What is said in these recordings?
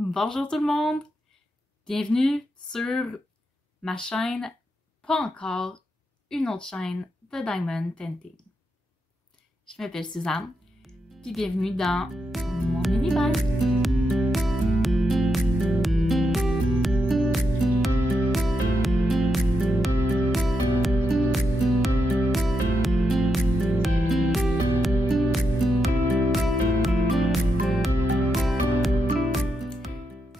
Bonjour tout le monde! Bienvenue sur ma chaîne, pas encore, une autre chaîne de Diamond Painting. Je m'appelle Suzanne, puis bienvenue dans mon univers.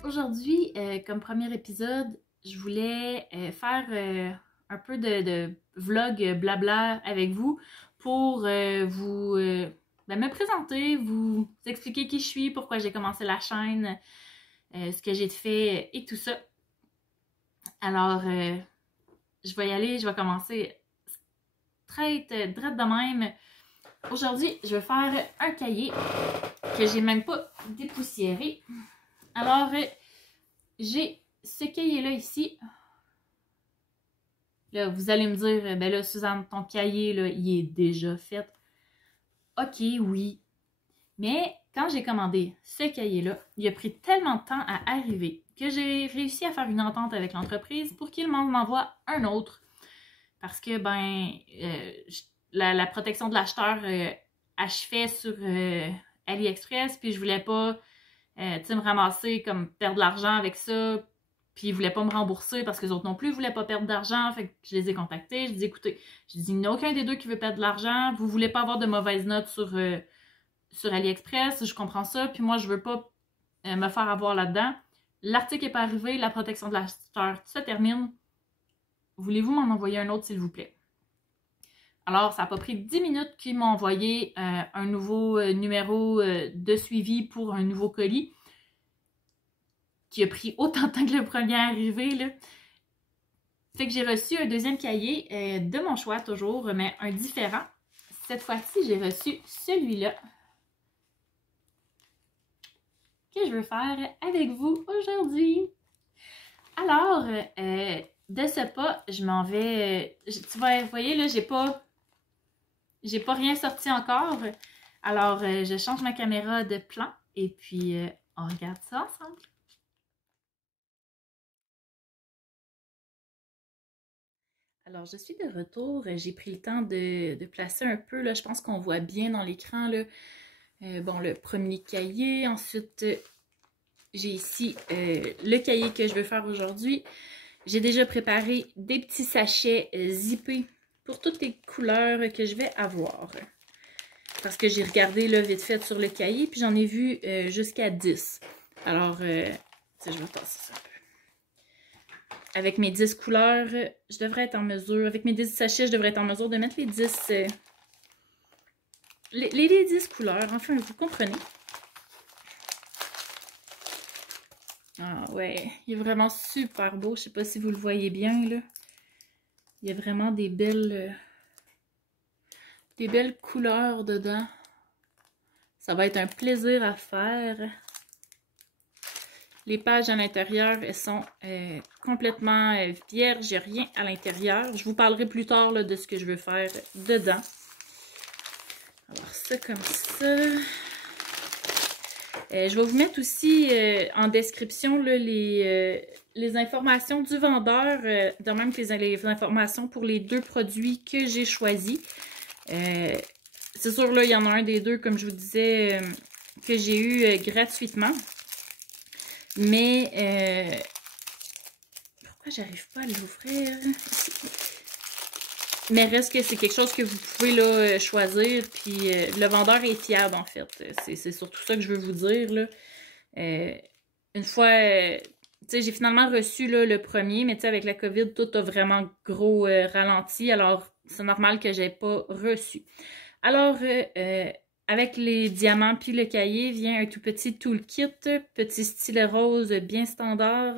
Aujourd'hui, comme premier épisode, je voulais faire un peu de vlog blabla avec vous pour vous me présenter, vous expliquer qui je suis, pourquoi j'ai commencé la chaîne, ce que j'ai fait et tout ça. Alors, je vais y aller, je vais commencer direct de même. Aujourd'hui, je vais faire un cahier que j'ai même pas dépoussiéré. Alors, j'ai ce cahier-là ici. Là, vous allez me dire, ben là, Suzanne, ton cahier, là, il est déjà fait. Ok, oui. Mais quand j'ai commandé ce cahier-là, il a pris tellement de temps à arriver que j'ai réussi à faire une entente avec l'entreprise pour qu'il m'en envoie un autre. Parce que, la protection de l'acheteur achevait sur AliExpress, puis je voulais pas me ramasser, comme perdre de l'argent avec ça, puis ils voulaient pas me rembourser parce que les autres non plus voulaient pas perdre d'argent. Fait que je les ai contactés, je dis écoutez, il n'y a aucun des deux qui veut perdre de l'argent, vous voulez pas avoir de mauvaises notes sur AliExpress, je comprends ça, puis moi je veux pas me faire avoir là-dedans. L'article n'est pas arrivé, la protection de l'acheteur se termine. Voulez-vous m'en envoyer un autre s'il vous plaît? Alors, ça n'a pas pris 10 minutes qu'ils m'ont envoyé un nouveau numéro de suivi pour un nouveau colis qui a pris autant de temps que le premier arrivé, là. Fait que j'ai reçu un deuxième cahier de mon choix toujours, mais un différent. Cette fois-ci, j'ai reçu celui-là que je veux faire avec vous aujourd'hui. Alors, de ce pas, je m'en vais... vous voyez, là, j'ai pas rien sorti encore. Alors, je change ma caméra de plan et puis on regarde ça ensemble. Alors, je suis de retour. J'ai pris le temps de placer un peu, là, je pense qu'on voit bien dans l'écran, là. Bon, le premier cahier. Ensuite, j'ai ici le cahier que je veux faire aujourd'hui. J'ai déjà préparé des petits sachets zippés pour toutes les couleurs que je vais avoir. Parce que j'ai regardé là, vite fait sur le cahier, puis j'en ai vu jusqu'à 10. Alors, je vais tasser ça un peu. Avec mes 10 couleurs, je devrais être en mesure, avec mes 10 sachets, je devrais être en mesure de mettre les 10, les 10 couleurs. Enfin, vous comprenez. Ah ouais, il est vraiment super beau. Je sais pas si vous le voyez bien, là. Il y a vraiment des belles couleurs dedans. Ça va être un plaisir à faire. Les pages à l'intérieur, elles sont complètement vierges. Il n'y a rien à l'intérieur. Je vous parlerai plus tard là, de ce que je veux faire dedans. Alors, ça comme ça. Je vais vous mettre aussi en description là, les informations du vendeur, de même que les informations pour les deux produits que j'ai choisis. C'est sûr, là, il y en a un des deux, comme je vous disais, que j'ai eu gratuitement. Mais, pourquoi j'arrive pas à l'ouvrir? Mais reste que c'est quelque chose que vous pouvez là, choisir. Puis le vendeur est fiable, en fait. C'est surtout ça que je veux vous dire. Là. Une fois, tu sais, j'ai finalement reçu là, le premier, mais tu sais, avec la COVID, tout a vraiment gros ralenti. Alors, c'est normal que j'ai pas reçu. Alors, avec les diamants puis le cahier, vient un tout petit toolkit, petit stylet rose bien standard,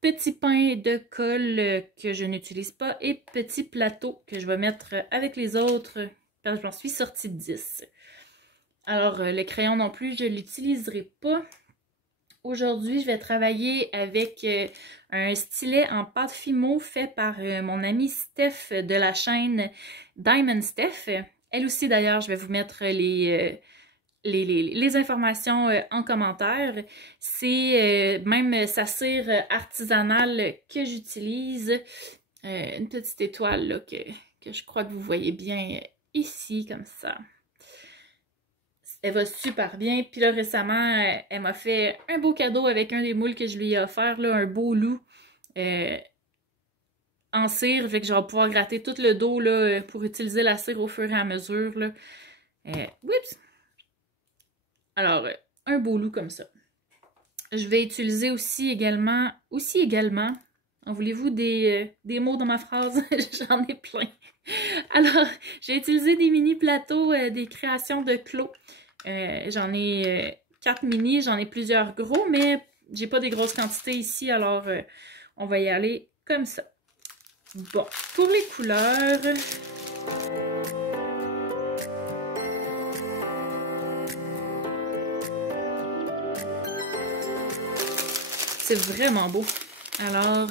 petit pain de colle que je n'utilise pas et petit plateau que je vais mettre avec les autres parce que j'en suis sortie de 10. Alors, le crayon non plus, je ne l'utiliserai pas. Aujourd'hui, je vais travailler avec un stylet en pâte Fimo fait par mon amie Steph de la chaîne Diamond Steph. Elle aussi, d'ailleurs, je vais vous mettre les informations en commentaire. C'est même sa cire artisanale que j'utilise. Une petite étoile là, que je crois que vous voyez bien ici, comme ça. Elle va super bien. Puis là, récemment, elle m'a fait un beau cadeau avec un des moules que je lui ai offert, là, un beau loup en cire. Fait que je vais pouvoir gratter tout le dos là, pour utiliser la cire au fur et à mesure. Là. Oups! Alors, un beau loup comme ça. Je vais utiliser aussi également, en voulez-vous des mots dans ma phrase? J'en ai plein. Alors, j'ai utilisé des mini plateaux, des créations de Clos. J'en ai 4 mini, j'en ai plusieurs gros, mais j'ai pas des grosses quantités ici, alors on va y aller comme ça. Bon, pour les couleurs... C'est vraiment beau. Alors,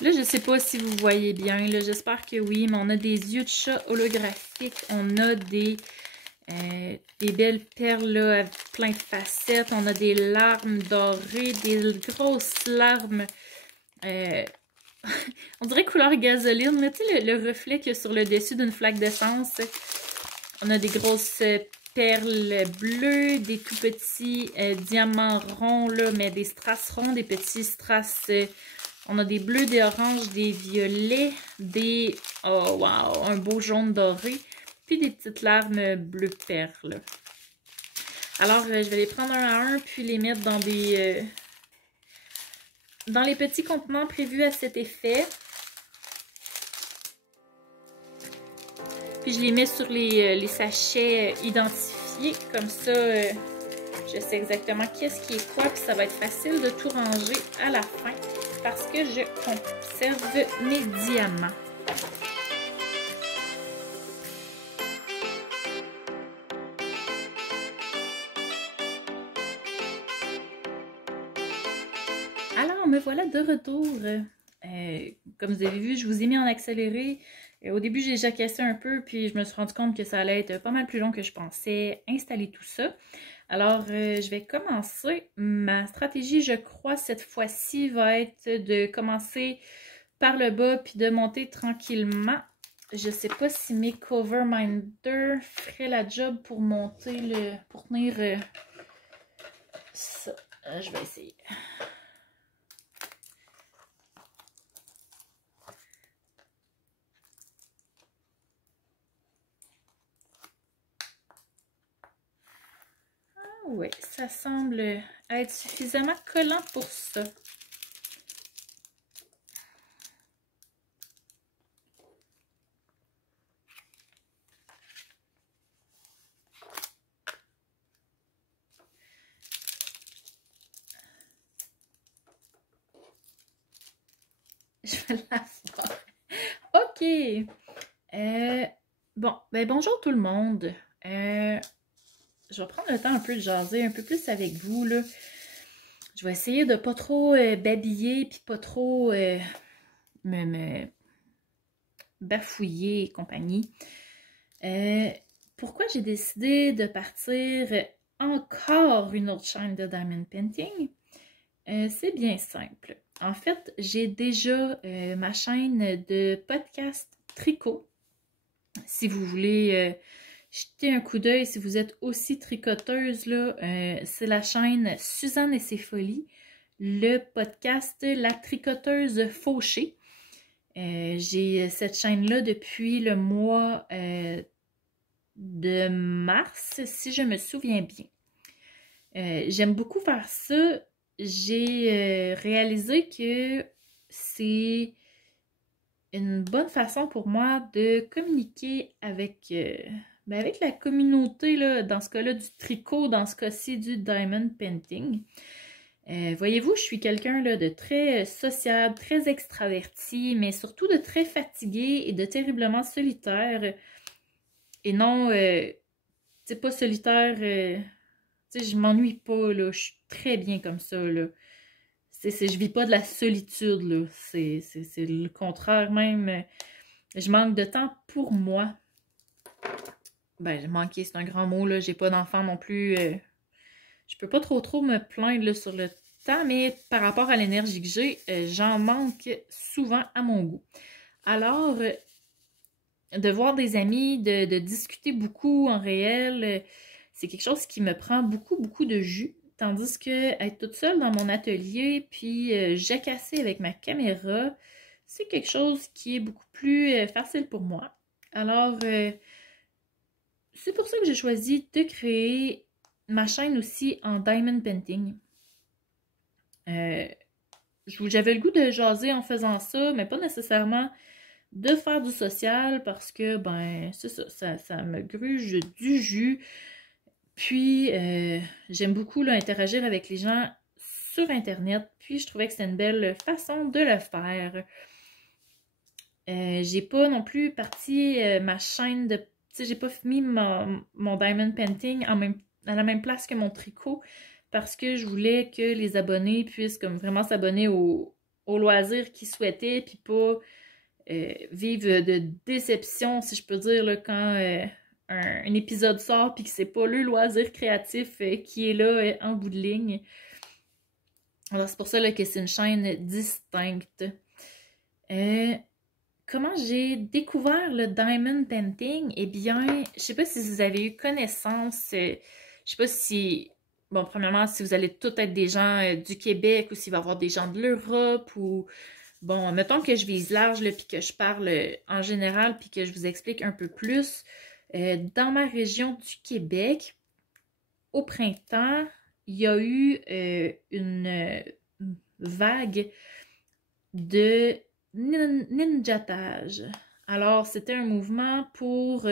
là, je sais pas si vous voyez bien. J'espère que oui, mais on a des yeux de chat holographiques. On a des belles perles là, avec plein de facettes. On a des larmes dorées, des grosses larmes. On dirait couleur gasoline. Mais tu sais, le reflet qu'il y a sur le dessus d'une flaque d'essence. On a des grosses perles bleues, des tout petits diamants ronds, là, mais des strass ronds, des petits strass. On a des bleus, des oranges, des violets, des... Oh, wow! Un beau jaune doré. Puis des petites larmes bleu perle. Alors, je vais les prendre un à un, puis les mettre dans des... dans les petits contenants prévus à cet effet. Puis je les mets sur les sachets identifiés. Comme ça, je sais exactement qu'est-ce qui est quoi. Puis ça va être facile de tout ranger à la fin. Parce que je conserve mes diamants. Alors, me voilà de retour. Comme vous avez vu, je vous ai mis en accéléré. Au début, j'ai jacassé un peu, puis je me suis rendu compte que ça allait être pas mal plus long que je pensais installer tout ça. Alors, je vais commencer. Ma stratégie, je crois, cette fois-ci, va être de commencer par le bas, puis de monter tranquillement. Je ne sais pas si mes Cover Minder feraient la job pour monter pour tenir ça. Je vais essayer. Oui, ça semble être suffisamment collant pour ça. Je vais la voir. OK. Bon, ben bonjour tout le monde. Je vais prendre le temps un peu de jaser un peu plus avec vous, là. Je vais essayer de pas trop babiller, puis pas trop me bafouiller et compagnie. Pourquoi j'ai décidé de partir encore une autre chaîne de Diamond Painting? C'est bien simple. En fait, j'ai déjà ma chaîne de podcast tricot. Si vous voulez jeter un coup d'œil, si vous êtes aussi tricoteuse, là, c'est la chaîne Suzanne et ses folies, le podcast La tricoteuse fauchée. J'ai cette chaîne-là depuis le mois de mars, si je me souviens bien. J'aime beaucoup faire ça. J'ai réalisé que c'est une bonne façon pour moi de communiquer avec, avec la communauté, là, dans ce cas-là du tricot, dans ce cas-ci du Diamond Painting. Voyez-vous, je suis quelqu'un de très sociable, très extraverti, mais surtout de très fatigué et de terriblement solitaire. Et non, c'est pas solitaire, je m'ennuie pas, là, je suis très bien comme ça, là. Je vis pas de la solitude, là. C'est le contraire même. Je manque de temps pour moi. Ben, manquer, c'est un grand mot, là. J'ai pas d'enfant non plus. Je peux pas trop me plaindre là, sur le temps, mais par rapport à l'énergie que j'ai, j'en manque souvent à mon goût. Alors, de voir des amis, de discuter beaucoup en réel, c'est quelque chose qui me prend beaucoup de jus. Tandis que être toute seule dans mon atelier, puis jacasser avec ma caméra, c'est quelque chose qui est beaucoup plus facile pour moi. Alors, c'est pour ça que j'ai choisi de créer ma chaîne aussi en diamond painting. J'avais le goût de jaser en faisant ça, mais pas nécessairement de faire du social parce que, ben, c'est ça, ça me gruge du jus. Puis, j'aime beaucoup là, interagir avec les gens sur Internet. Puis, je trouvais que c'était une belle façon de le faire. J'ai pas non plus parti ma chaîne de... Tu sais, j'ai pas mis mon diamond painting à la même place que mon tricot parce que je voulais que les abonnés puissent comme vraiment s'abonner au loisir qu'ils souhaitaient puis pas vivre de déception, si je peux dire, là, quand un épisode sort puis que c'est pas le loisir créatif qui est là en bout de ligne. Alors, c'est pour ça là, que c'est une chaîne distincte. Comment j'ai découvert le diamond painting? Eh bien, je sais pas si vous avez eu connaissance, je sais pas si, bon, premièrement, si vous allez tous être des gens du Québec ou s'il va y avoir des gens de l'Europe ou, bon, mettons que je vise large, puis que je parle en général, puis que je vous explique un peu plus. Dans ma région du Québec, au printemps, il y a eu une vague de ninjatage. Alors, c'était un mouvement pour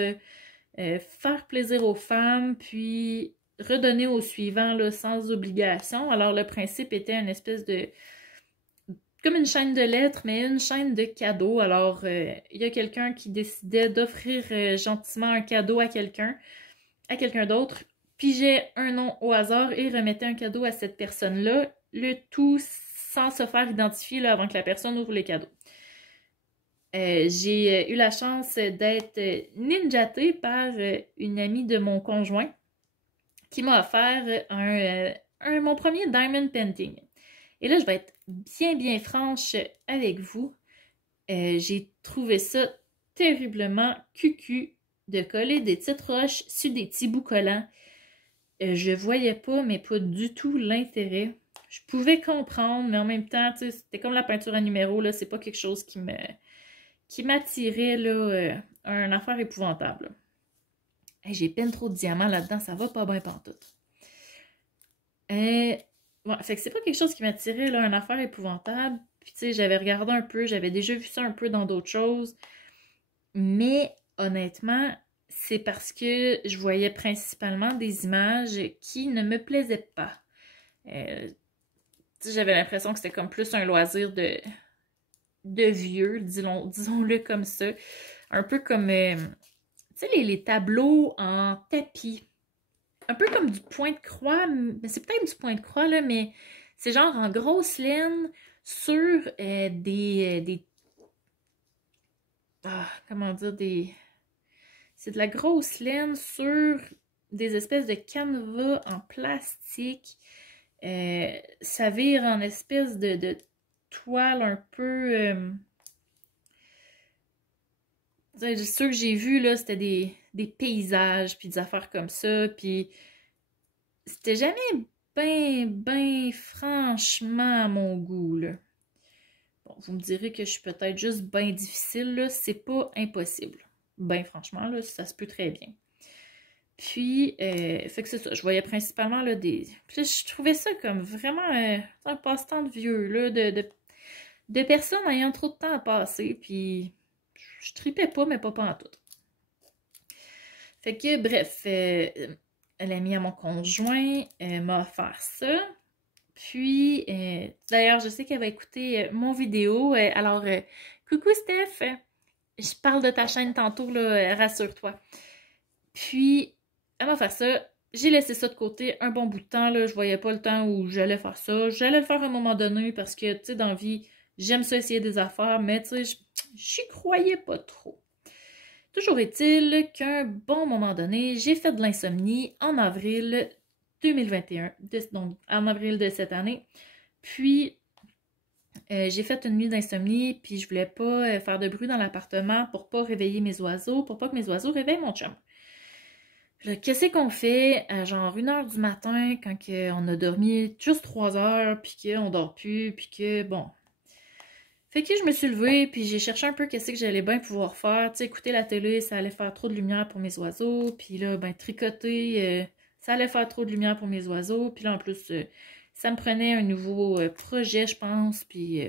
faire plaisir aux femmes, puis redonner aux suivants là, sans obligation. Alors, le principe était une espèce de... comme une chaîne de lettres, mais une chaîne de cadeaux. Alors, il y a quelqu'un qui décidait d'offrir gentiment un cadeau à quelqu'un d'autre, pigeait un nom au hasard et remettait un cadeau à cette personne-là, le tout sans se faire identifier là, avant que la personne ouvre les cadeaux. J'ai eu la chance d'être ninjatée par une amie de mon conjoint qui m'a offert mon premier diamond painting. Et là, je vais être bien franche avec vous. J'ai trouvé ça terriblement cucu de coller des petites roches sur des petits bouts collants. Je voyais pas, mais pas du tout l'intérêt. Je pouvais comprendre, mais en même temps, c'était comme la peinture à numéro, là, c'est pas quelque chose qui m'attirait, là, une affaire épouvantable. Hey, j'ai peine trop de diamants là-dedans, ça va pas bien pantoute. Bon, fait que c'est pas quelque chose qui m'attirait, là, une affaire épouvantable. Puis, tu sais, j'avais regardé un peu, j'avais déjà vu ça un peu dans d'autres choses. Mais, honnêtement, c'est parce que je voyais principalement des images qui ne me plaisaient pas. J'avais l'impression que c'était comme plus un loisir de vieux, disons-le comme ça. Un peu comme, tu sais, les tableaux en tapis. Un peu comme du point de croix, mais c'est peut-être du point de croix, là, mais c'est genre en grosse laine sur comment dire, c'est de la grosse laine sur des espèces de canevas en plastique. Ça vire en espèce de toile un peu... ceux que j'ai vus, là, c'était des paysages, puis des affaires comme ça, puis c'était jamais ben franchement à mon goût, là. Bon, vous me direz que je suis peut-être juste bien difficile, là, c'est pas impossible. Ben franchement, là, ça se peut très bien. Puis, fait que c'est ça, je voyais principalement, là, des... Puis je trouvais ça comme vraiment un passe-temps de vieux, là, de personnes ayant trop de temps à passer, puis je tripais pas, mais pas en tout. Fait que, bref, l'amie à mon conjoint m'a offert ça. Puis, d'ailleurs, je sais qu'elle va écouter mon vidéo. Alors, coucou Steph! Je parle de ta chaîne tantôt, là, rassure-toi. Puis, elle m'a fait ça. J'ai laissé ça de côté un bon bout de temps, là. Je voyais pas le temps où j'allais faire ça. J'allais le faire à un moment donné parce que, tu sais, dans la vie, j'aime ça essayer des affaires, mais tu sais, j'y croyais pas trop. Toujours est-il qu'à un bon moment donné, j'ai fait de l'insomnie en avril 2021, donc en avril de cette année. Puis, j'ai fait une nuit d'insomnie, puis je voulais pas faire de bruit dans l'appartement pour pas réveiller mes oiseaux, pour pas que mes oiseaux réveillent mon chum. Qu'est-ce qu'on fait à genre 1h du matin quand on a dormi juste 3 heures, puis qu'on dort plus, puis que bon. Fait que je me suis levée, puis j'ai cherché un peu qu'est-ce que j'allais bien pouvoir faire. Tu sais, écouter la télé, ça allait faire trop de lumière pour mes oiseaux. Puis là, ben, tricoter, ça allait faire trop de lumière pour mes oiseaux. Puis là, en plus, ça me prenait un nouveau projet, je pense. Puis,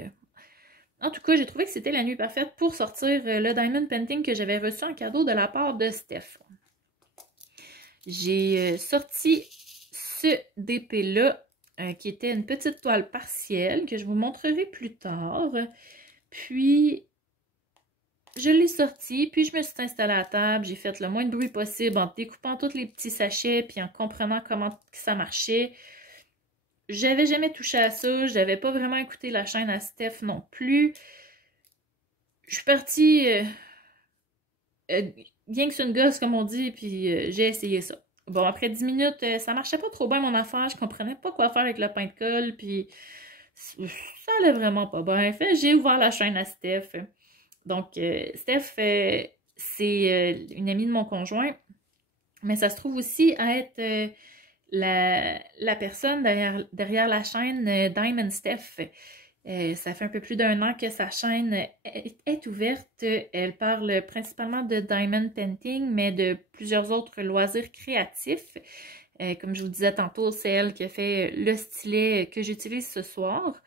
en tout cas, j'ai trouvé que c'était la nuit parfaite pour sortir le Diamond Painting que j'avais reçu en cadeau de la part de Steph. J'ai sorti ce DP-là, qui était une petite toile partielle, que je vous montrerai plus tard. Puis, je l'ai sorti, puis je me suis installée à la table. J'ai fait le moins de bruit possible en découpant tous les petits sachets, puis en comprenant comment ça marchait. J'avais jamais touché à ça. Je n'avais pas vraiment écouté la chaîne à Steph non plus. Je suis partie bien que c'est une gosse, comme on dit, puis j'ai essayé ça. Bon, après 10 minutes, ça marchait pas trop bien mon affaire. Je comprenais pas quoi faire avec le pain de colle, puis ça allait vraiment pas bien. Fait, j'ai ouvert la chaîne à Steph. Donc, Steph, c'est une amie de mon conjoint, mais ça se trouve aussi à être la personne derrière la chaîne Diamond Steph. Ça fait un peu plus d'1 an que sa chaîne est ouverte. Elle parle principalement de Diamond Painting, mais de plusieurs autres loisirs créatifs. Comme je vous disais tantôt, c'est elle qui a fait le stylet que j'utilise ce soir.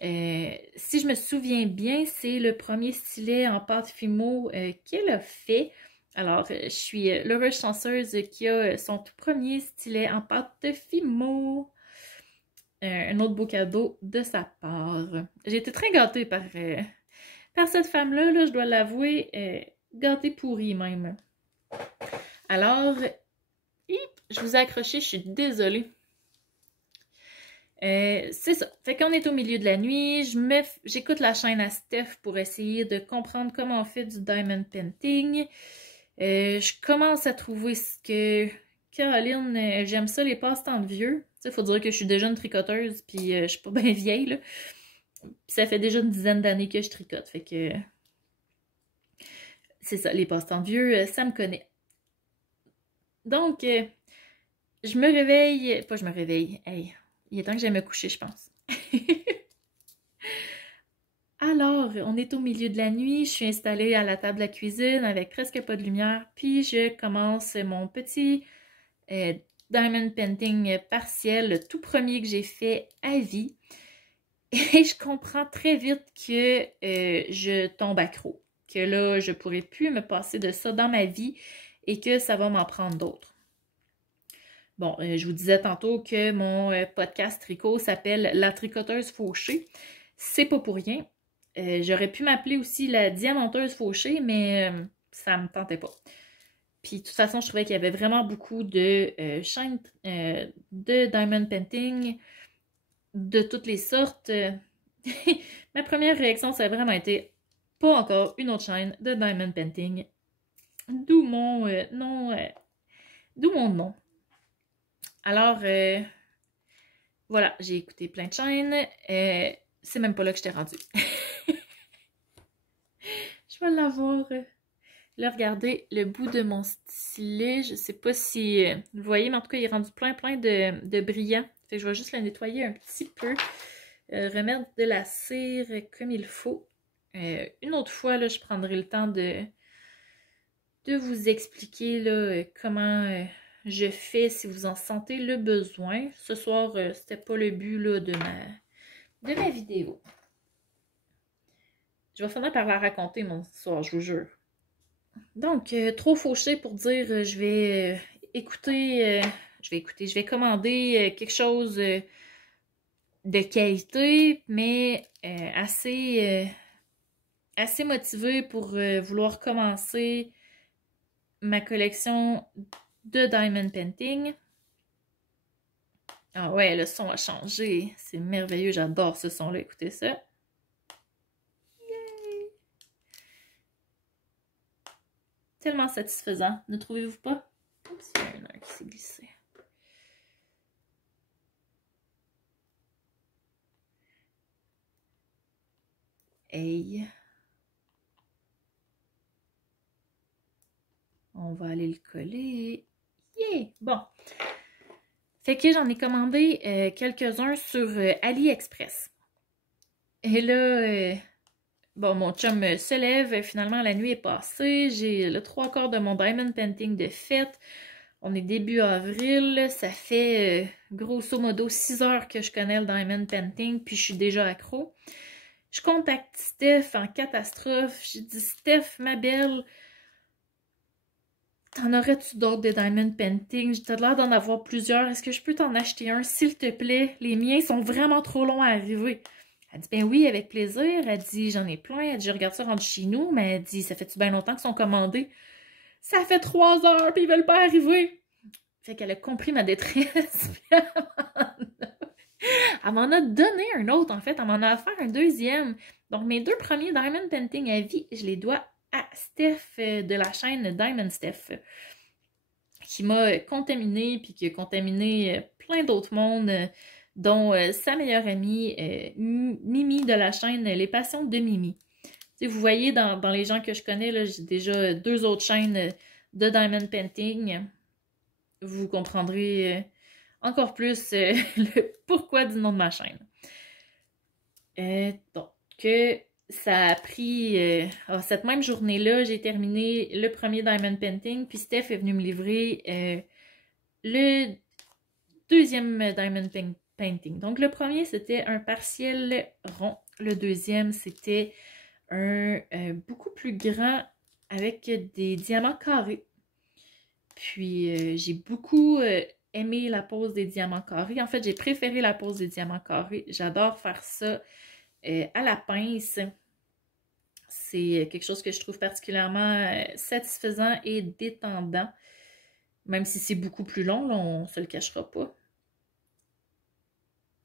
Si je me souviens bien, c'est le premier stylet en pâte Fimo qu'elle a fait. Alors, je suis l'heureuse chanceuse qui a son tout premier stylet en pâte Fimo. Un autre beau cadeau de sa part. J'ai été très gâtée par cette femme-là, là, je dois l'avouer, gâtée pourrie même. Alors, je vous ai accroché, je suis désolée. C'est ça. Fait qu'on est au milieu de la nuit, j'écoute la chaîne à Steph pour essayer de comprendre comment on fait du Diamond Painting. Je commence à trouver ce que... Caroline, j'aime ça les passe-temps de vieux. Il faut dire que je suis déjà une tricoteuse, puis je suis pas bien vieille, là. Puis ça fait déjà une dizaine d'années que je tricote, fait que... C'est ça, les passe-temps de vieux, ça me connaît. Donc, je me réveille... Pas je me réveille, hey, il est temps que j'aille me coucher, je pense. Alors, on est au milieu de la nuit, je suis installée à la table de la cuisine avec presque pas de lumière, puis je commence mon petit Diamond Painting partiel, le tout premier que j'ai fait à vie. Et je comprends très vite que je tombe accro, que là, je pourrais plus me passer de ça dans ma vie et que ça va m'en prendre d'autres. Bon, je vous disais tantôt que mon podcast tricot s'appelle La tricoteuse fauchée. C'est pas pour rien. J'aurais pu m'appeler aussi la diamanteuse fauchée, mais ça me tentait pas. Puis de toute façon, je trouvais qu'il y avait vraiment beaucoup de chaînes de Diamond Painting de toutes les sortes. Ma première réaction, ça a vraiment été pas encore une autre chaîne de Diamond Painting. D'où mon nom. D'où mon nom. Alors, voilà, j'ai écouté plein de chaînes. C'est même pas là que je t'ai rendue. Je vais l'avoir. Là, regardez le bout de mon stylet. Je sais pas si vous voyez, mais en tout cas, il est rendu plein de brillant. Fait que je vais juste le nettoyer un petit peu. Remettre de la cire comme il faut. Une autre fois, là, je prendrai le temps de vous expliquer là, comment je fais si vous en sentez le besoin. Ce soir, c'était pas le but là, de ma vidéo. Je vais finir par la raconter mon histoire, je vous jure. Donc, trop fauché pour dire je vais je vais commander quelque chose de qualité, mais assez motivé pour vouloir commencer ma collection de Diamond Painting. Ah ouais, le son a changé. C'est merveilleux, j'adore ce son-là. Écoutez ça. tellement satisfaisant, ne trouvez-vous pas? Oups, il y a un heure qui s'est glissé. Hey. On va aller le coller. Yeah! Bon. Fait que j'en ai commandé quelques-uns sur AliExpress. Et là, bon, mon chum se lève. Finalement, la nuit est passée. J'ai le 3/4 de mon diamond painting de fête. On est début avril. Ça fait grosso modo 6 heures que je connais le diamond painting. Puis je suis déjà accro. Je contacte Steph en catastrophe. J'ai dit, Steph, ma belle, t'en aurais-tu d'autres des diamond painting? T'as l'air d'en avoir plusieurs. Est-ce que je peux t'en acheter un, s'il te plaît? Les miens sont vraiment trop longs à arriver. Elle dit, ben oui, avec plaisir. Elle dit, j'en ai plein. Elle dit, je regarde ça rendu chez nous. Mais elle dit, ça fait-tu bien longtemps qu'ils sont commandés? Ça fait 3 heures, puis ils veulent pas arriver. Fait qu'elle a compris ma détresse. Elle m'en a donné un autre, en fait. Elle m'en a offert un deuxième. Donc, mes 2 premiers Diamond Painting à vie, je les dois à Steph de la chaîne Diamond Steph, qui m'a contaminée, puis qui a contaminé plein d'autres mondes, dont sa meilleure amie, Mimi de la chaîne Les Passions de Mimi. T'sais, vous voyez, dans les gens que je connais, j'ai déjà 2 autres chaînes de Diamond Painting. Vous comprendrez encore plus le pourquoi du nom de ma chaîne. Donc, ça a pris... cette même journée-là, j'ai terminé le premier Diamond Painting, puis Steph est venu me livrer le deuxième Diamond Painting. Donc, le premier, c'était un partiel rond. Le deuxième, c'était un beaucoup plus grand avec des diamants carrés. Puis, j'ai beaucoup aimé la pose des diamants carrés. En fait, j'ai préféré la pose des diamants carrés. J'adore faire ça à la pince. C'est quelque chose que je trouve particulièrement satisfaisant et détendant. Même si c'est beaucoup plus long, là, on ne se le cachera pas.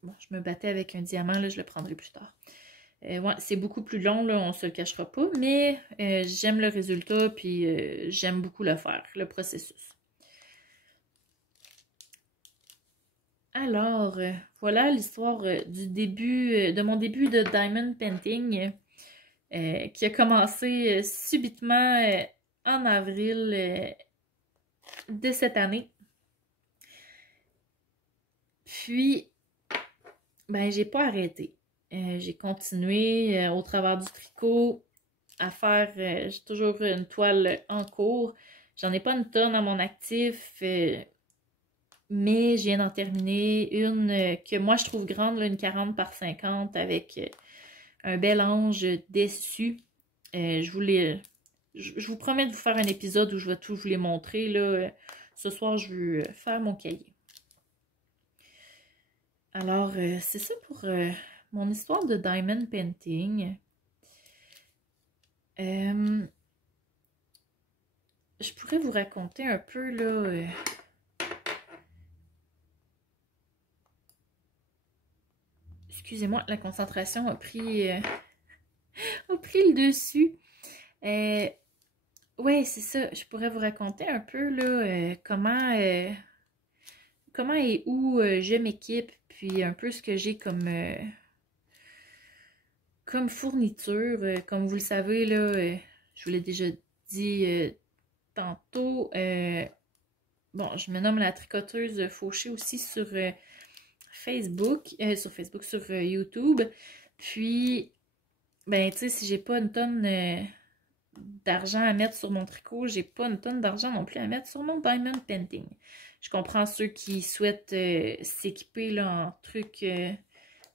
Bon, je me battais avec un diamant, là, je le prendrai plus tard. Ouais, c'est beaucoup plus long, là, on ne se le cachera pas, mais j'aime le résultat, puis j'aime beaucoup le faire, le processus. Alors, voilà l'histoire du début, de mon début de Diamond Painting, qui a commencé subitement en avril de cette année. Puis, ben, j'ai pas arrêté. J'ai continué au travers du tricot à faire, j'ai toujours une toile en cours. J'en ai pas une tonne à mon actif, mais je viens d'en terminer une que moi je trouve grande, là, une 40 par 50 avec un bel ange dessus. Je vous promets de vous faire un épisode où je vais tout vous les montrer. Là. Ce soir, je veux faire mon cahier. Alors, c'est ça pour mon histoire de Diamond Painting. Je pourrais vous raconter un peu, là... Excusez-moi, la concentration a pris le dessus. Ouais, c'est ça. Je pourrais vous raconter un peu, là, comment et où je m'équipe, puis un peu ce que j'ai comme fourniture. Comme vous le savez, là, je vous l'ai déjà dit tantôt. Bon, je me nomme la tricoteuse Fauché aussi sur Facebook, sur YouTube. Puis, ben, tu sais, si j'ai pas une tonne d'argent à mettre sur mon tricot, j'ai pas une tonne d'argent non plus à mettre sur mon Diamond Painting. Je comprends ceux qui souhaitent s'équiper là, en trucs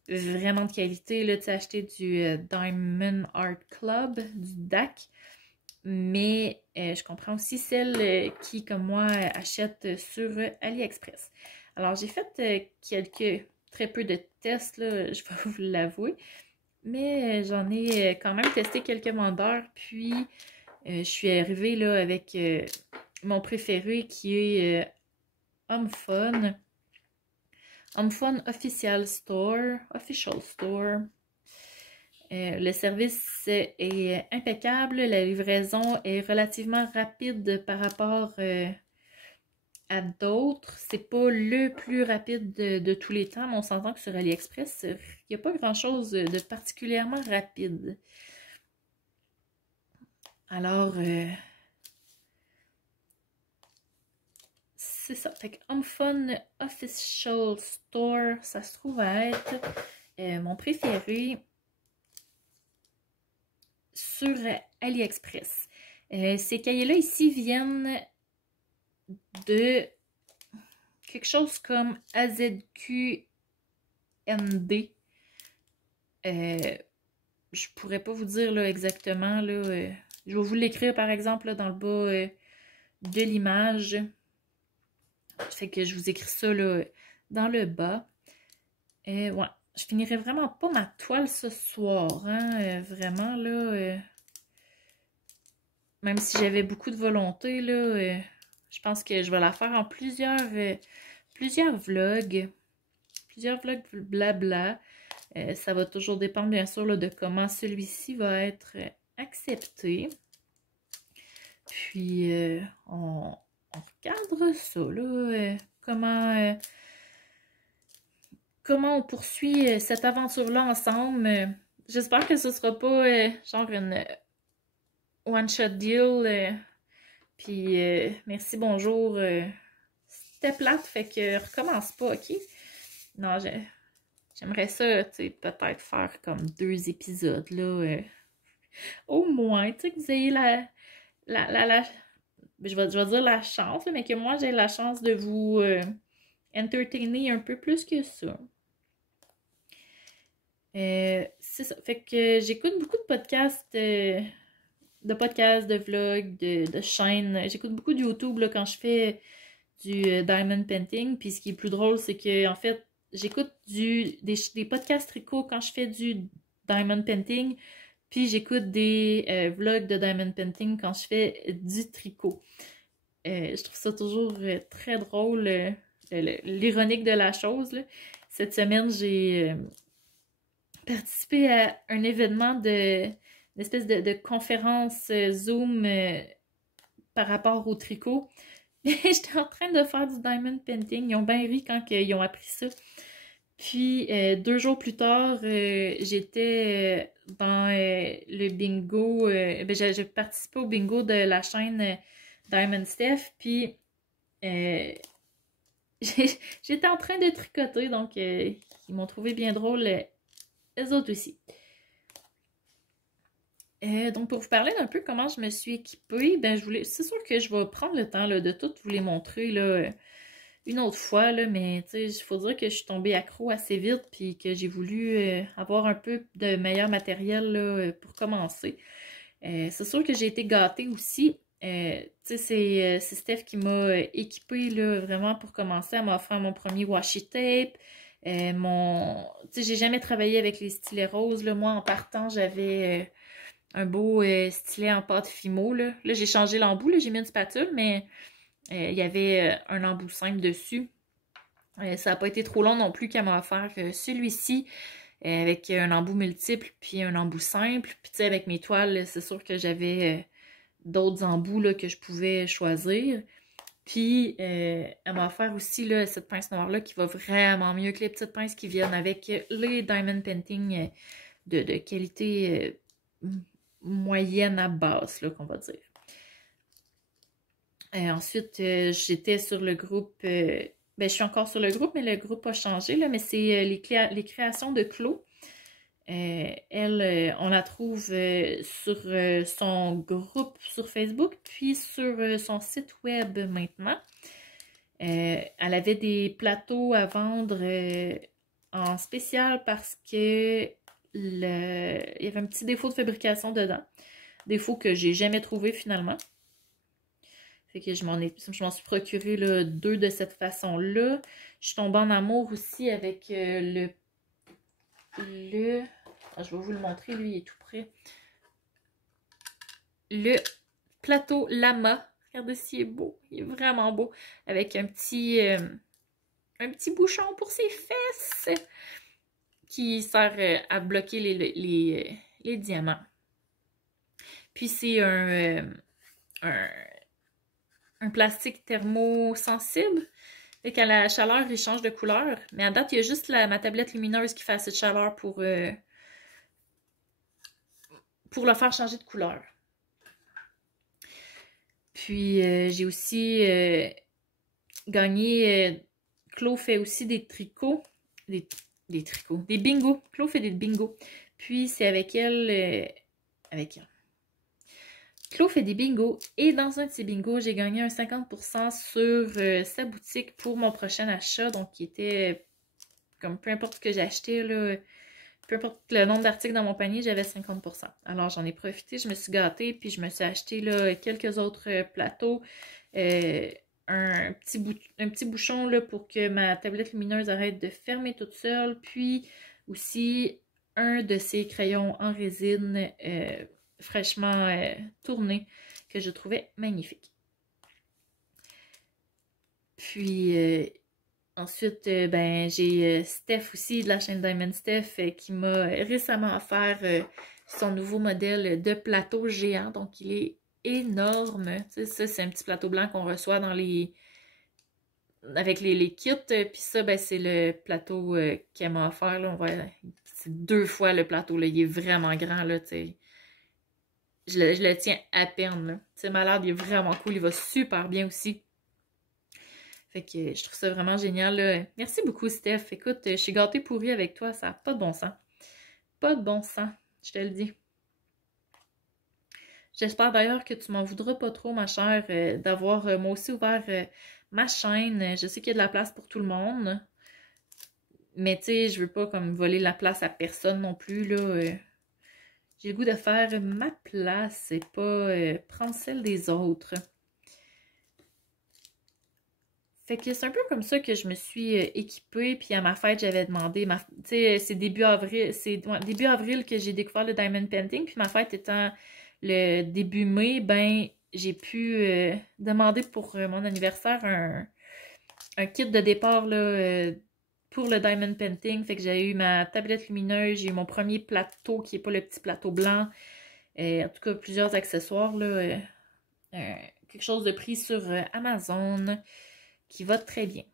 vraiment de qualité, là, tu sais, acheter du Diamond Art Club, du DAC. Mais je comprends aussi celles qui, comme moi, achètent sur AliExpress. Alors, j'ai fait très peu de tests, là, je vais vous l'avouer. Mais j'en ai quand même testé quelques vendeurs. Puis, je suis arrivée là, avec mon préféré qui est HomeFun. HomeFun Official Store. Le service est impeccable, la livraison est relativement rapide par rapport à d'autres. C'est pas le plus rapide de tous les temps, mais on s'entend que sur AliExpress, il n'y a pas grand-chose de particulièrement rapide. Alors, c'est ça. Fait que HomeFun Official Store, ça se trouve à être mon préféré sur AliExpress. Ces cahiers-là ici viennent de quelque chose comme AZQND. Je pourrais pas vous dire là, exactement. Là, je vais vous l'écrire par exemple là, dans le bas de l'image. Fait que je vous écris ça là, dans le bas. Ouais, je finirai vraiment pas ma toile ce soir. Hein, vraiment là. Même si j'avais beaucoup de volonté, là, je pense que je vais la faire en plusieurs vlogs. Plusieurs vlogs blabla. Ça va toujours dépendre, bien sûr, là, de comment celui-ci va être accepté. Puis, on regardera ça, là. Comment on poursuit cette aventure-là ensemble. J'espère que ce sera pas genre une one-shot deal. Puis, merci, bonjour. C'était plate, fait que recommence pas, ok? Non, j'aimerais ça, tu sais, peut-être faire comme 2 épisodes, là. Au moins, tu sais, que vous ayez je vais dire la chance, mais que moi, j'ai la chance de vous entertainer un peu plus que ça. C'est ça. Fait que j'écoute beaucoup de podcasts, de vlogs, de chaînes. J'écoute beaucoup de YouTube là, quand je fais du diamond painting. Puis ce qui est plus drôle, c'est que en fait, j'écoute des podcasts tricot quand je fais du diamond painting. Puis j'écoute des vlogs de diamond painting quand je fais du tricot. Je trouve ça toujours très drôle, l'ironique de la chose. Là. Cette semaine, j'ai participé à un événement une espèce de conférence Zoom par rapport au tricot. J'étais en train de faire du diamond painting. Ils ont bien ri quand ils ont appris ça. Puis, 2 jours plus tard, j'étais dans le bingo. J'ai participé au bingo de la chaîne Diamond Steph. Puis, j'étais en train de tricoter. Donc, ils m'ont trouvé bien drôle, eux autres aussi. Donc, pour vous parler d'un peu comment je me suis équipée, ben, c'est sûr que je vais prendre le temps là, de tout vous les montrer là, une autre fois, là, mais il faut dire que je suis tombée accro assez vite puis que j'ai voulu avoir un peu de meilleur matériel là, pour commencer. C'est sûr que j'ai été gâtée aussi. C'est Steph qui m'a équipée là, vraiment pour commencer. Elle m'a offert mon premier washi tape. J'ai jamais travaillé avec les stylets roses. Là. Moi, en partant, j'avais un beau stylet en pâte Fimo. Là, j'ai changé l'embout. J'ai mis une spatule, mais il y avait un embout simple dessus. Ça n'a pas été trop long non plus qu'elle m'a offert celui-ci avec un embout multiple puis un embout simple. Puis tu sais, avec mes toiles, c'est sûr que j'avais d'autres embouts là, que je pouvais choisir. Puis elle m'a offert aussi là, cette pince noire-là qui va vraiment mieux que les petites pinces qui viennent avec les Diamond Painting de qualité moyenne à basse, qu'on va dire. Ensuite, j'étais sur le groupe, ben, je suis encore sur le groupe, mais le groupe a changé, là, mais c'est les créations de Clo. Elle, on la trouve sur son groupe sur Facebook, puis sur son site web maintenant. Elle avait des plateaux à vendre en spécial parce que il y avait un petit défaut de fabrication dedans. Défaut que j'ai jamais trouvé finalement. Fait que je m'en suis procuré là, 2 de cette façon-là. Je suis tombée en amour aussi avec je vais vous le montrer, lui il est tout près. Le plateau Lama. Regardez s'il est beau. Il est vraiment beau. Avec un petit bouchon pour ses fesses. qui sert à bloquer les diamants. Puis c'est un plastique thermosensible. Fait qu'à la chaleur, il change de couleur. Mais à date, il y a juste ma tablette lumineuse qui fait assez de chaleur pour le faire changer de couleur. Puis j'ai aussi gagné... Chloé fait aussi des tricots. Des tricots. Des bingos. Chloé fait des bingos. Puis c'est avec elle... Chloé fait des bingos. Et dans un de ces bingos, j'ai gagné un 50% sur sa boutique pour mon prochain achat. Donc, qui était... Comme peu importe ce que j'ai acheté, là... Peu importe le nombre d'articles dans mon panier, j'avais 50%. Alors, j'en ai profité, je me suis gâtée, puis je me suis acheté là, quelques autres plateaux. Un petit bouchon là, pour que ma tablette lumineuse arrête de fermer toute seule. Puis aussi un de ces crayons en résine fraîchement tourné que je trouvais magnifique. Puis ensuite, ben, j'ai Steph aussi de la chaîne Diamond Steph qui m'a récemment offert son nouveau modèle de plateau géant. Donc, il est énorme. Tu sais, ça, c'est un petit plateau blanc qu'on reçoit dans avec les kits. Puis ça, ben, c'est le plateau qu'elle m'a offert. Là. C'est 2 fois le plateau. Là. Il est vraiment grand. Là, tu sais. Je le tiens à peine. Là. Tu sais, malade, il est vraiment cool. Il va super bien aussi. Fait que je trouve ça vraiment génial. Là. Merci beaucoup, Steph. Écoute, je suis gâtée pourrie avec toi. Ça n'a pas de bon sens. Pas de bon sens, je te le dis. J'espère d'ailleurs que tu m'en voudras pas trop, ma chère, d'avoir moi aussi ouvert ma chaîne. Je sais qu'il y a de la place pour tout le monde. Mais tu sais, je veux pas comme voler la place à personne non plus. Là. J'ai le goût de faire ma place et pas prendre celle des autres. Fait que c'est un peu comme ça que je me suis équipée. Puis à ma fête, j'avais demandé... Tu sais, c'est début avril. C'est début avril que j'ai découvert le Diamond Painting. Puis ma fête étant le début mai, ben j'ai pu demander pour mon anniversaire un kit de départ là, pour le Diamond Painting. Fait que j'ai eu ma tablette lumineuse, j'ai eu mon premier plateau qui n'est pas le petit plateau blanc. En tout cas, plusieurs accessoires. Là, quelque chose de pris sur Amazon qui va très bien.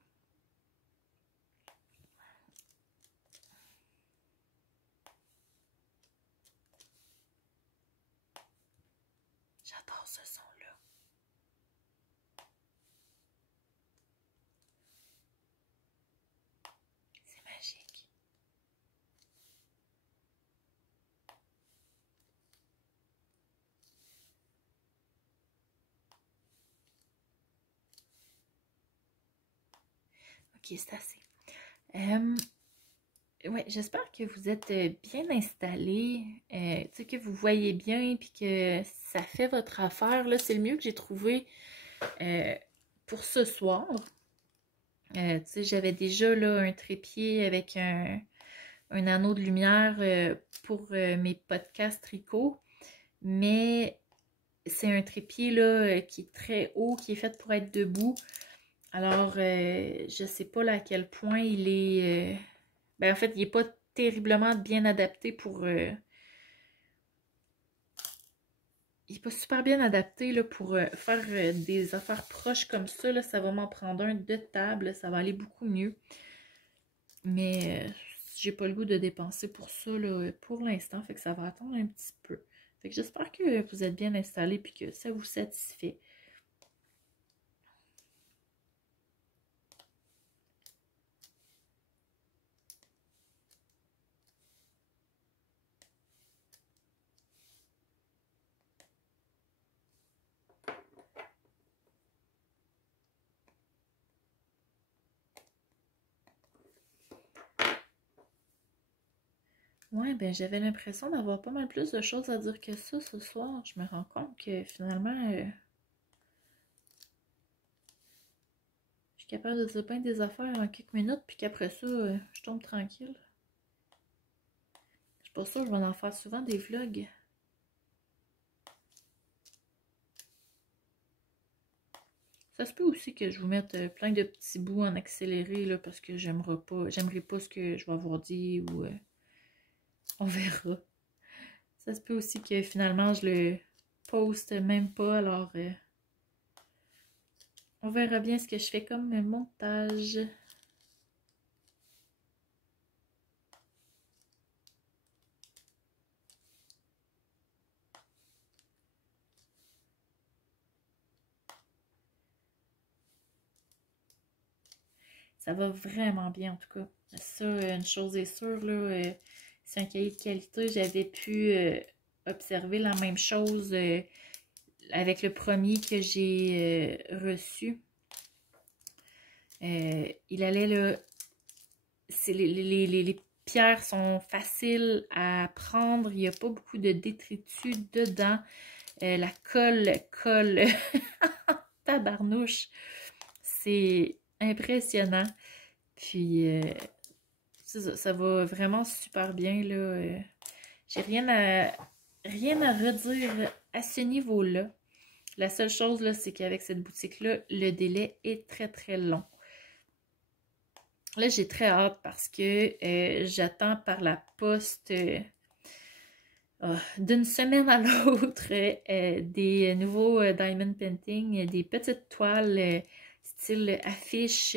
J'adore ce son-là. C'est magique. Ok, c'est assez. Ouais, j'espère que vous êtes bien installés, tu sais, que vous voyez bien puis que ça fait votre affaire. Là, c'est le mieux que j'ai trouvé pour ce soir. Tu sais, j'avais déjà là un trépied avec un anneau de lumière pour mes podcasts tricot, mais c'est un trépied là qui est très haut, qui est fait pour être debout. Alors, je sais pas là, à quel point il est... ben, en fait, il n'est pas terriblement bien adapté pour... il n'est pas super bien adapté là, pour faire des affaires proches comme ça. Là, ça va m'en prendre un de table. Ça va aller beaucoup mieux. Mais j'ai pas le goût de dépenser pour ça là, pour l'instant. Fait que ça va attendre un petit peu. Fait que j'espère que vous êtes bien installés et que ça vous satisfait. Ouais, ben j'avais l'impression d'avoir pas mal plus de choses à dire que ça ce soir. Je me rends compte que finalement, je suis capable de dire bien des affaires en quelques minutes, puis qu'après ça, je tombe tranquille. Je suis pas sûre que je vais en faire souvent des vlogs. Ça se peut aussi que je vous mette plein de petits bouts en accéléré, là, parce que j'aimerais pas ce que je vais avoir dit, ou on verra. Ça se peut aussi que finalement, je le poste même pas, alors on verra bien ce que je fais comme montage. Ça va vraiment bien, en tout cas. Ça, une chose est sûre, là, c'est un cahier de qualité. J'avais pu observer la même chose avec le premier que j'ai reçu. Il allait, là, les pierres sont faciles à prendre. Il n'y a pas beaucoup de détritus dedans. La colle tabarnouche. C'est impressionnant. Puis, ça va vraiment super bien, là. J'ai rien à redire à ce niveau-là. La seule chose, là, c'est qu'avec cette boutique-là, le délai est très, très long. Là, j'ai très hâte parce que j'attends par la poste d'une semaine à l'autre des nouveaux diamond painting, des petites toiles style affiche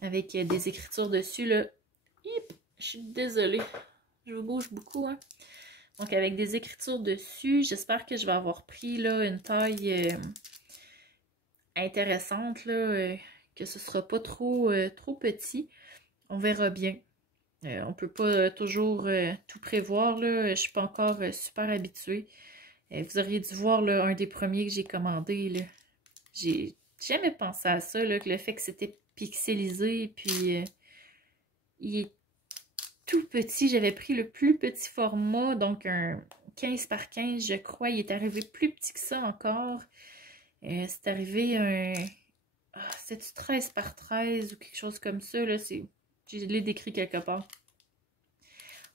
avec des écritures dessus, là. Hip, je suis désolée, je vous bouge beaucoup, hein. Donc, avec des écritures dessus, j'espère que je vais avoir pris, là, une taille intéressante, là, que ce sera pas trop petit. On verra bien. On peut pas toujours tout prévoir, là. Je suis pas encore super habituée. Vous auriez dû voir, là, un des premiers que j'ai commandé, là. J'ai jamais pensé à ça, là, que le fait que c'était pixelisé, puis il est tout petit. J'avais pris le plus petit format, donc un 15 par 15, je crois. Il est arrivé plus petit que ça encore. C'est arrivé un... c'est-tu 13 par 13 ou quelque chose comme ça, là? Je l'ai décrit quelque part.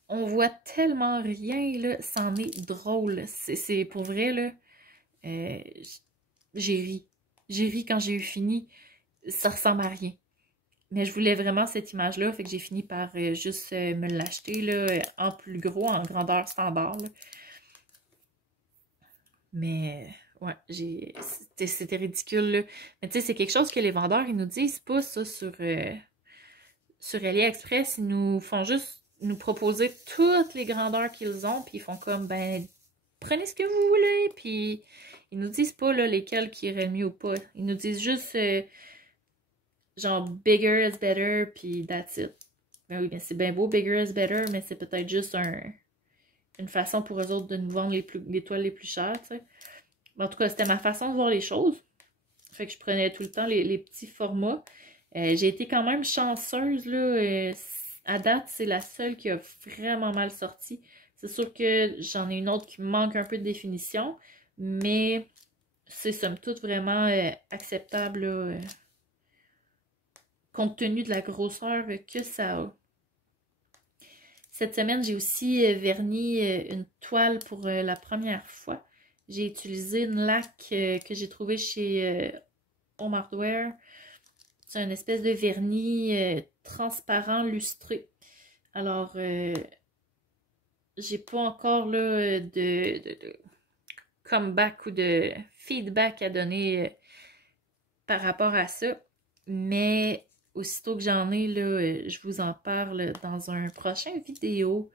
On voit tellement rien, là. C'en est drôle. C'est pour vrai, là. J'ai ri. J'ai ri quand j'ai eu fini. Ça ressemble à rien. Mais je voulais vraiment cette image-là, fait que j'ai fini par juste me l'acheter, là, en plus gros, en grandeur standard, là. Mais, ouais, c'était ridicule, là. Mais tu sais, c'est quelque chose que les vendeurs, ils nous disent pas, ça, sur AliExpress. Ils nous font juste nous proposer toutes les grandeurs qu'ils ont, puis ils font comme, ben, prenez ce que vous voulez, puis ils nous disent pas, là, lesquels qui iraient le mieux ou pas. Ils nous disent juste... genre bigger is better, puis that's it. Ben oui, bien c'est bien beau, bigger is better, mais c'est peut-être juste une façon pour eux autres de nous vendre les toiles les plus chères, tu sais. En tout cas, c'était ma façon de voir les choses. Fait que je prenais tout le temps les petits formats. J'ai été quand même chanceuse, là. À date, c'est la seule qui a vraiment mal sorti. C'est sûr que j'en ai une autre qui manque un peu de définition, mais c'est somme toute vraiment acceptable, là, compte tenu de la grosseur que ça a. Cette semaine, j'ai aussi verni une toile pour la première fois. J'ai utilisé une laque que j'ai trouvée chez Home Hardware. C'est une espèce de vernis transparent lustré. Alors, j'ai pas encore là, de comeback ou de feedback à donner par rapport à ça. Mais aussitôt que j'en ai, là, je vous en parle dans un prochain vidéo.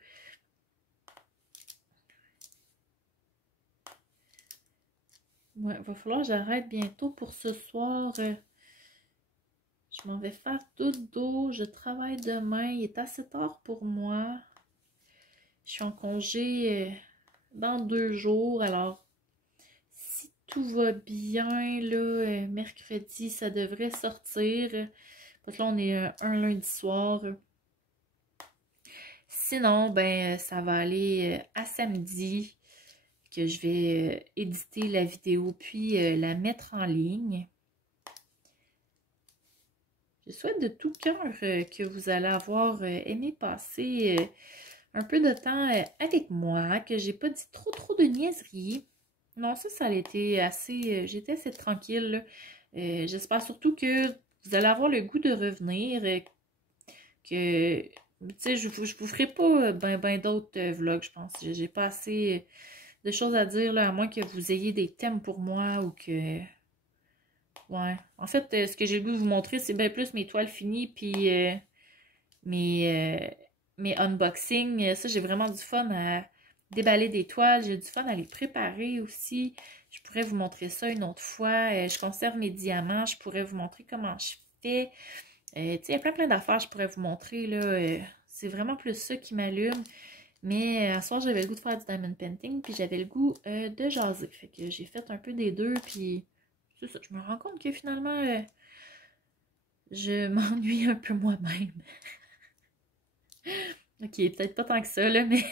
Ouais, va falloir que j'arrête bientôt pour ce soir. Je m'en vais faire dodo. Je travaille demain. Il est assez tard pour moi. Je suis en congé dans 2 jours. Alors, si tout va bien, là, mercredi, ça devrait sortir. Parce que là, on est un lundi soir. Sinon, ben, ça va aller à samedi que je vais éditer la vidéo puis la mettre en ligne. Je souhaite de tout cœur que vous allez avoir aimé passer un peu de temps avec moi, que j'ai pas dit trop de niaiseries. Non, ça a été assez... j'étais assez tranquille, là. J'espère surtout que vous allez avoir le goût de revenir, que, tu sais, je vous ferai pas ben d'autres vlogs, je pense. J'ai pas assez de choses à dire, là, à moins que vous ayez des thèmes pour moi ou que... Ouais. En fait, ce que j'ai le goût de vous montrer, c'est bien plus mes toiles finies, puis mes, mes unboxings. Ça, j'ai vraiment du fun à déballer des toiles. J'ai du fun à les préparer aussi. Je pourrais vous montrer ça une autre fois. Je conserve mes diamants. Je pourrais vous montrer comment je fais. Tu sais, il y a plein d'affaires que je pourrais vous montrer, là. C'est vraiment plus ça qui m'allume. Mais à ce soir, j'avais le goût de faire du diamond painting, puis j'avais le goût de jaser. Fait que j'ai fait un peu des deux, puis c'est ça. Je me rends compte que finalement, je m'ennuie un peu moi-même. Ok, peut-être pas tant que ça, là, mais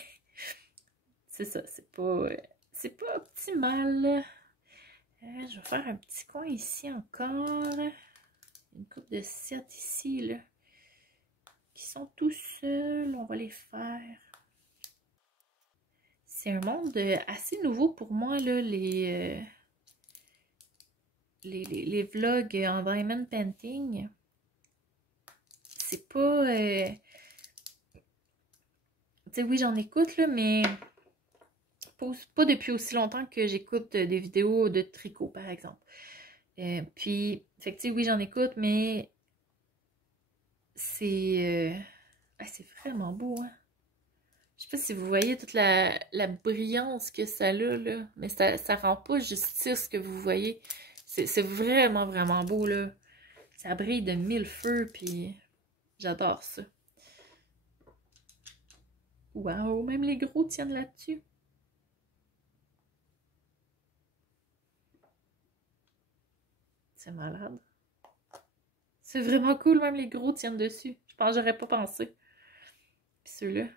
c'est ça, c'est pas optimal. Je vais faire un petit coin ici encore. Une coupe de 7 ici, là, qui sont tout seuls. On va les faire. C'est un monde assez nouveau pour moi, là, les vlogs en diamond painting. C'est pas... tu sais, oui, j'en écoute, là, mais pas depuis aussi longtemps que j'écoute des vidéos de tricot, par exemple. Puis, fait que, tu sais, oui, j'en écoute, mais c'est vraiment beau, hein. Je sais pas si vous voyez toute la brillance que ça a, là, mais ça rend pas justice ce que vous voyez. C'est vraiment, vraiment beau, là. Ça brille de mille feux, puis j'adore ça. Waouh, même les gros tiennent là-dessus. C'est malade. C'est vraiment cool, même les gros tiennent dessus. Je pense que j'aurais pas pensé. Puis ceux-là.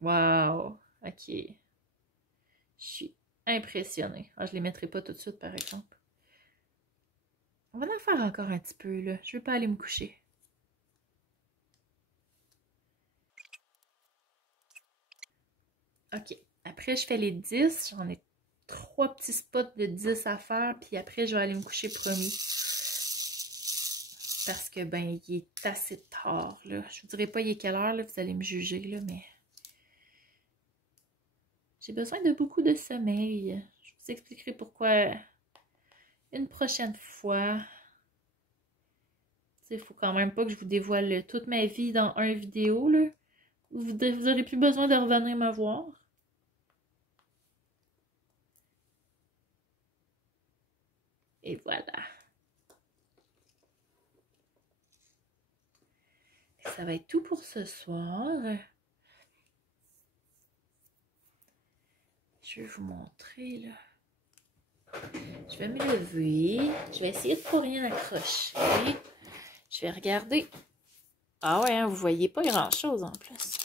Waouh, ok. Je suis impressionnée. Ah, je les mettrai pas tout de suite, par exemple. On va en faire encore un petit peu, là. Je veux pas aller me coucher. Ok. Après, je fais les 10. J'en ai 3 petits spots de 10 à faire. Puis après, je vais aller me coucher promis. Parce que, ben, il est assez tard, là. Je vous dirai pas il est quelle heure, là. Vous allez me juger, là, mais... J'ai besoin de beaucoup de sommeil. Je vous expliquerai pourquoi une prochaine fois. Il faut quand même pas que je vous dévoile toute ma vie dans une vidéo, là. Vous aurez plus besoin de revenir me voir. Et voilà. Ça va être tout pour ce soir. Je vais vous montrer, là. Je vais me lever. Je vais essayer de pas rien accrocher. Je vais regarder. Ah ouais, hein, vous voyez pas grand-chose en plus.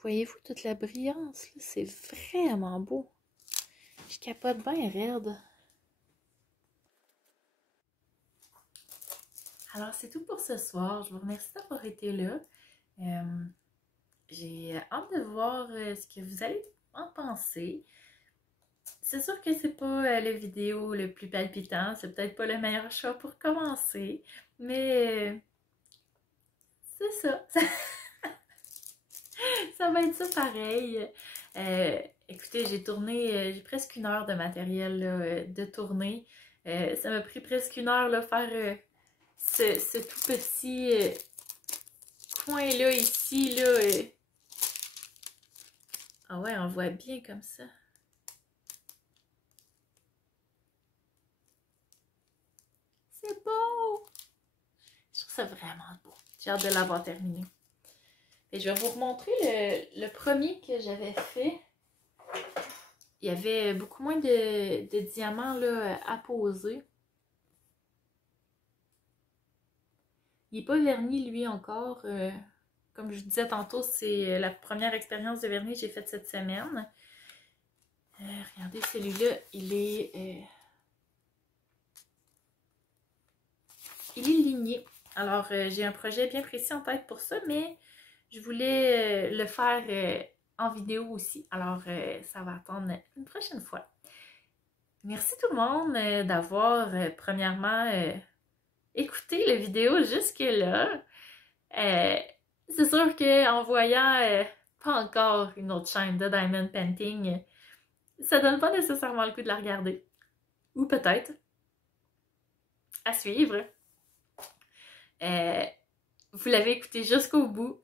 Voyez-vous toute la brillance? C'est vraiment beau. Je capote bien raide. Alors, c'est tout pour ce soir. Je vous remercie d'avoir été là. J'ai hâte de voir ce que vous allez en penser. C'est sûr que c'est pas le vidéo le plus palpitant. C'est peut-être pas le meilleur choix pour commencer. Mais c'est ça. Ça va être ça pareil. Écoutez, j'ai tourné, j'ai presque 1 heure de matériel là, de tournée. Ça m'a pris presque 1 heure là, faire ce tout petit coin-là, ici, là. Ah ouais, on voit bien comme ça. C'est beau! Je trouve ça vraiment beau. J'ai hâte de l'avoir terminé. Et je vais vous remontrer le premier que j'avais fait. Il y avait beaucoup moins de diamants là, à poser. Il n'est pas verni, lui, encore. Comme je disais tantôt, c'est la première expérience de vernis que j'ai faite cette semaine. Regardez, celui-là, il est ligné. Alors, j'ai un projet bien précis en tête pour ça, mais je voulais le faire en vidéo aussi. Alors, ça va attendre une prochaine fois. Merci tout le monde d'avoir, premièrement, écouté la vidéo jusque-là. C'est sûr qu'en voyant pas encore une autre chaîne de Diamond Painting, ça donne pas nécessairement le coup de la regarder. Ou peut-être. À suivre. Vous l'avez écouté jusqu'au bout.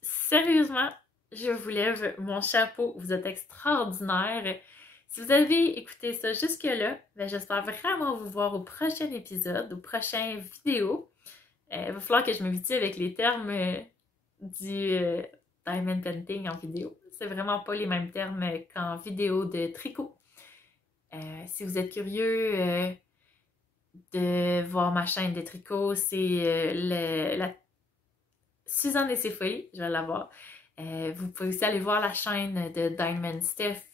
Sérieusement, je vous lève mon chapeau. Vous êtes extraordinaire. Si vous avez écouté ça jusque-là, ben j'espère vraiment vous voir au prochain épisode, au prochain vidéo. Il va falloir que je m'habitue avec les termes du Diamond Painting en vidéo. C'est vraiment pas les mêmes termes qu'en vidéo de tricot. Si vous êtes curieux de voir ma chaîne de tricot, c'est la Suzanne et ses folies, je vais la voir. Vous pouvez aussi aller voir la chaîne de Diamond Steph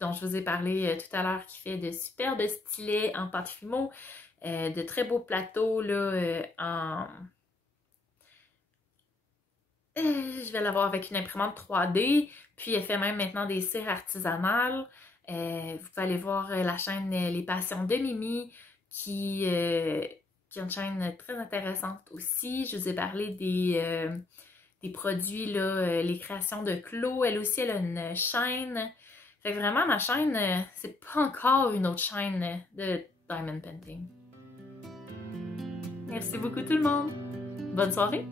dont je vous ai parlé tout à l'heure, qui fait de superbes stylets en pâte fimo, de très beaux plateaux là, je vais l'avoir avec une imprimante 3D, puis elle fait même maintenant des cires artisanales. Vous pouvez aller voir la chaîne Les Passions de Mimi, qui est une chaîne très intéressante aussi. Je vous ai parlé des produits, là, les créations de Clos. Elle aussi, elle a une chaîne. Fait que vraiment, ma chaîne, c'est pas encore une autre chaîne de Diamond Painting. Merci beaucoup tout le monde. Bonne soirée!